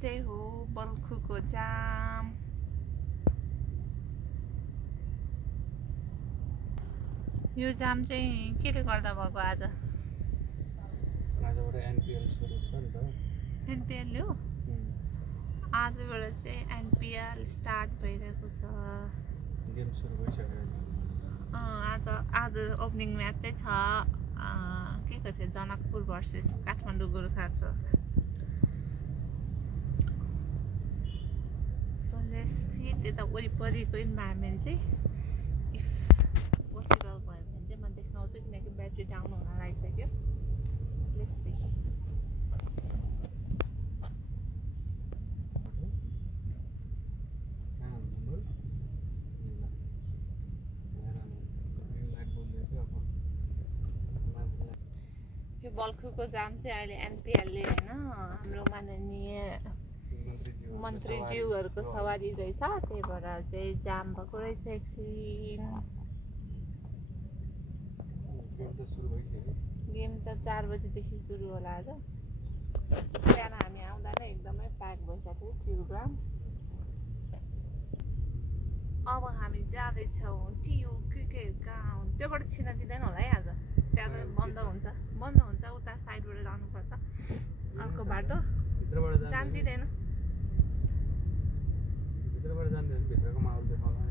चाहिँ हो बल्खुको जाम। यो जाम चाहिँ केले गर्दा भएको आज? आजबाट एनपीएल सुरु छ नि त। एनपीएल हो? आजबाट चाहिँ एनपीएल स्टार्ट भइरहेको छ। गेम सुरु भइसक्यो। आज ओपनिङ म्याच चाहिँ छ के को थियो, जनकपुर भर्सेस काठमाडौँ गोर्खा छ। सो लेट्स सी त्यता वरिपरिको इन्भाइरोमेन्ट चाहिँ इफ पोसिबल भयो भने चाहिँ म देखाउँछु, किनकि ब्याट्री डाउन हुन लागिसक्यो। Let's see. यो बल्खुको जाम चाहिँ अहिले एनपीएलले होइन हाम्रो माननीय मन्त्रीज्यूहरूको सवारी रहेछ, त्यही भएर चाहिँ जाम भएको रहेछ। एकछिन गेम त 4 बजीदेखि सुरु होला आज। बिहान हामी आउँदा नै एकदमै प्याक भइसक्यो ट्युग्राम। अब हामी जाँदैछौँ टियु क्रिकेट ग्राउन्ड। त्योबाट छिन दिँदैन होला है आज, त्यहाँ त बन्द हुन्छ उता साइडबाट जानुपर्छ। अर्को बाटो जान्दिँदैन। भित्रबाट जान्दैन, भित्रको माहौल देखाउला।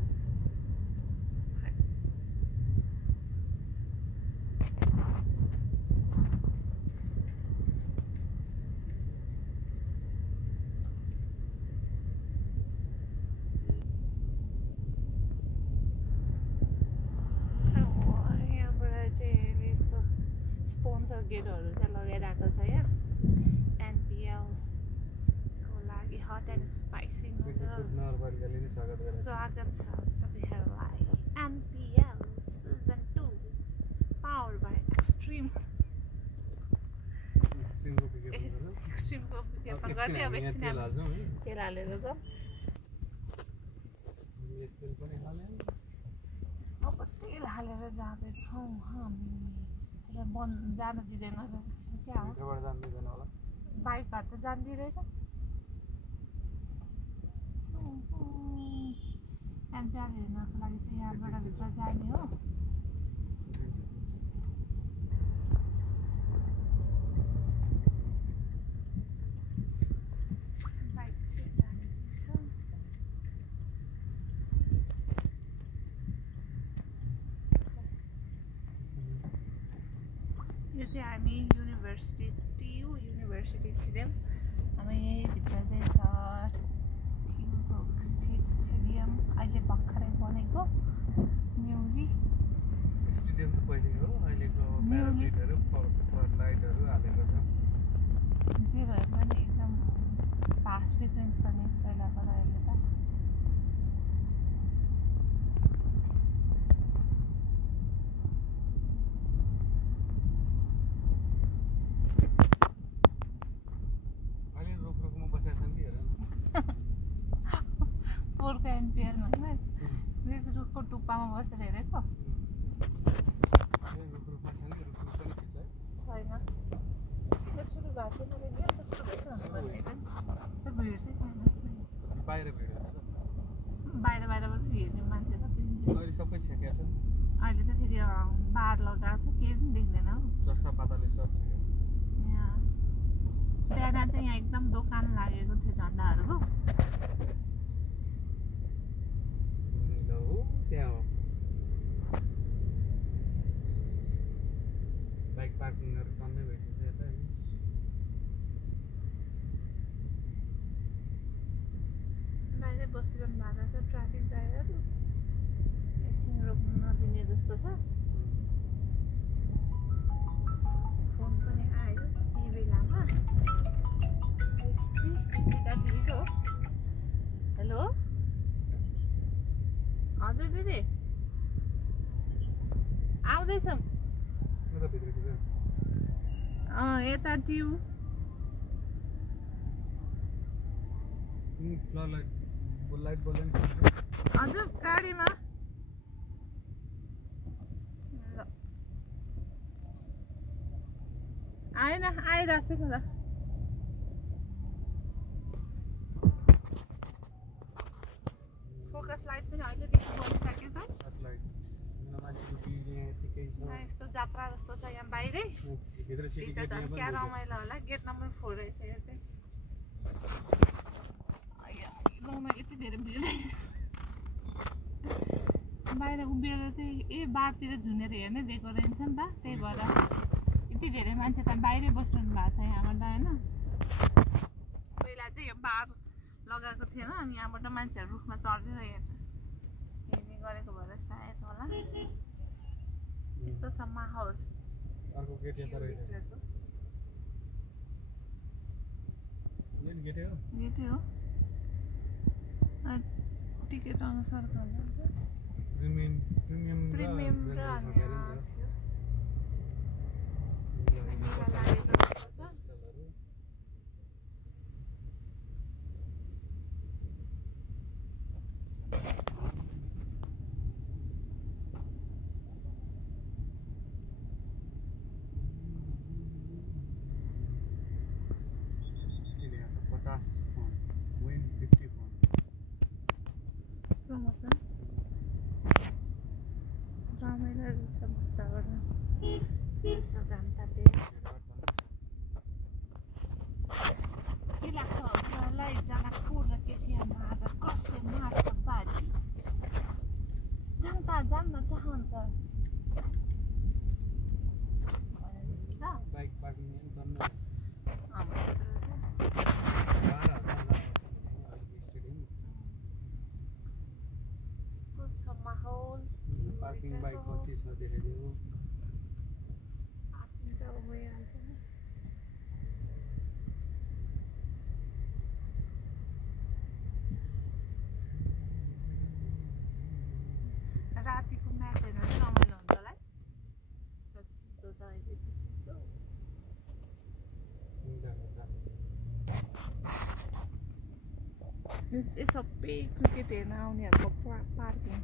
स्पोन्सर गेटहरू चाहिँ लगाइरहेको छ यहाँ एनपीएल को लागि। हट एन्ड स्पाइसी नगरपालिकाले नि स्वागत छ तपाईहरुलाई। NPL season 2 power by extreme को विज्ञापन गर्दै। अब एकछिन तेल हालेको छ। अब तेल हालेर जाँदैछौँ हामी। जान दिँदैन क्या हो, बाइकहरू त जान्दिरहेछ। एनपीएल हेर्नको लागि चाहिँ यहाँबाट भित्र जाने हो। बाइक चाहिँ जाने छ। यो चाहिँ हामी टियु युनिभर्सिटी छिर्यौँ। अब यहीँभित्र चाहिँ छ टियुको क्रिकेट स्टेडियम। अहिले भर्खरै बनेको न्युली स्टेडियम त पहिले हो, अहिलेको प्यारालाइटहरू फ्लडलाइटहरू हालेको छ। जे भए पनि एकदम फास्ट डिफ्रेन्स छ नि पहिलाको र अहिले त। पोहोरको एनपीएल होइन, रुखको टुप्पामा बसेर हेरेको छैन। सुरु भएको थियो मैले गेम त सुरु भएछ भन्ने त्यो भिड चाहिँ छैन। बाहिरबाट हेर्ने मान्छे कति सबै छेकेको छ। अहिले त फेरि बार लगाएको छ, केही पनि देख्दैन हौ। जस्ता पाताले सब छेकेको छ। यहाँ बिहान चाहिँ यहाँ एकदम दोकान लागेको थियो झन्डाहरूको। त्यहाँ हो बाइक पार्किङहरू टन्नै भइसक्छ यता नि। बाहिरै बसिरहनु भएको छ ट्राफिक ड्राइभरहरू। एकछिन रोक्नु नदिने जस्तो छ। फोन पनि आयो यही बेलामा। हेलो हजुर दिदी, आउँदैछौँ। यता टियु हजुर गाडीमा आएन, आइरहेको छु ल। लाइट पनि अहिलेदेखि बनिसकेको छ लाइट मान्छेको भिड यहाँ यतिकै छ यस्तो जात्रा जस्तो छ यहाँ बाहिरै भित्र सिटी गेट यहाँ क्या पनि रमाइलो होला गेट नम्बर 4 रहेछ यो चाहिँ गाउँमा यति धेरै भिड बाहिर उभिएर चाहिँ बारतिर झुनेर हेर्ने दिएको रहेछ नि त त्यही भएर यति धेरै मान्छे त बाहिरै बसिरहनु भएको छ यहाँबाट होइन पहिला चाहिँ यो बार लगाएको थिएन अनि यहाँबाट मान्छेहरू रुखमा चढेर हेर्ने गरेको भएर सायद होला यस्तो छ माहौल अर्को गेट यता रहेछ गेटै हो टिकट अनुसार प्रिमियम र जान्न चाहन्छ बाइक पार्किङ गर्न माहौल पार्किङ बाइक कति छ देखाइदियो रातिको म्याच हेर्न चाहिँ रमाइलो हुन्छ होला चिसो छ अहिले चिसो यो चाहिँ सबै क्रिकेट हेर्न आउनेहरूको पार्किङ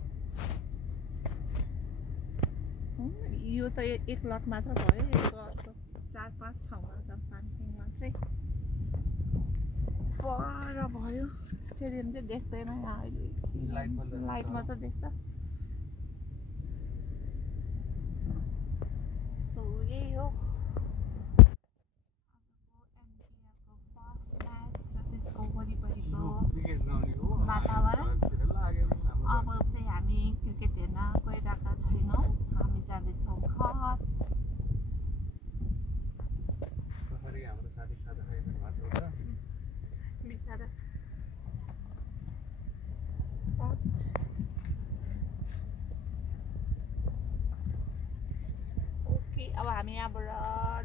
यो त एक लट मात्र भयो यसको अर्को 4-5 ठाउँमा छ पार्किङमा चाहिँ पर भयो स्टेडियम चाहिँ देख्दैन यहाँ अहिले लाइटमा चाहिँ देख्छ सो यही हो आजको एमपिआरको फर्स्ट म्याच र त्यसको वरिपरिको वातावरण अब चाहिँ हामी क्रिकेट हेर्न गइरहेका छैनौँ हामी जाँदैछौँ घर हाम्रो साथी खाजा खाइरहनु भएको छ बिचरा ओके अब हामी यहाँबाट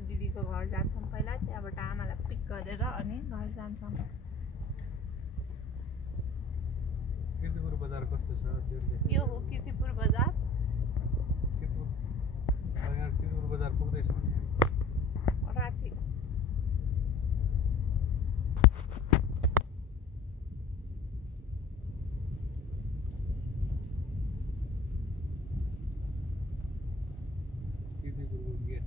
दिदीको घर जान्छौँ पहिला त्यहाँबाट आमालाई पिक गरेर अनि घर जान्छौँ कीर्तिपुर बजार कस्तो छ यो हो कीर्तिपुर बजार कीर्तिपुर बजार पुग्दैछ राति कीर्तिपुरको गेट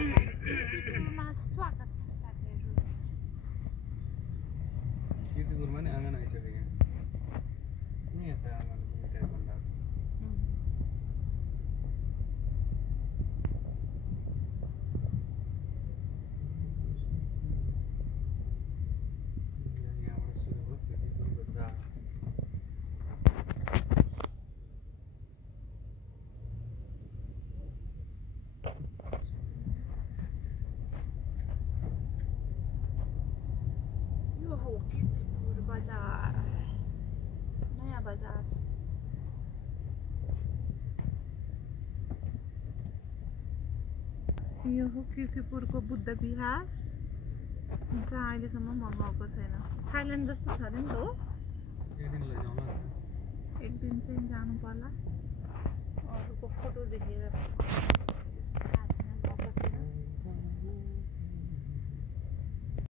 कीर्तिपुरमा स्वागत छ साथीहरू कीर्तिपुरमा नि आँगन आइसक्यो यहाँ छ आँगनको मिठाई भण्डार यहाँबाट सुरु हो कीर्तिपुर बजार यो हो कीर्तिपुर बजार नयाँ बजार यो हो कीर्तिपुरको बुद्ध विहार जहाँ अहिलेसम्म म गएको छैन थाइल्यान्ड जस्तो छ अरे नि त हो एक दिन चाहिँ जानु पर्ला अरूको फोटो देखेर थाहा छैन गएको छैन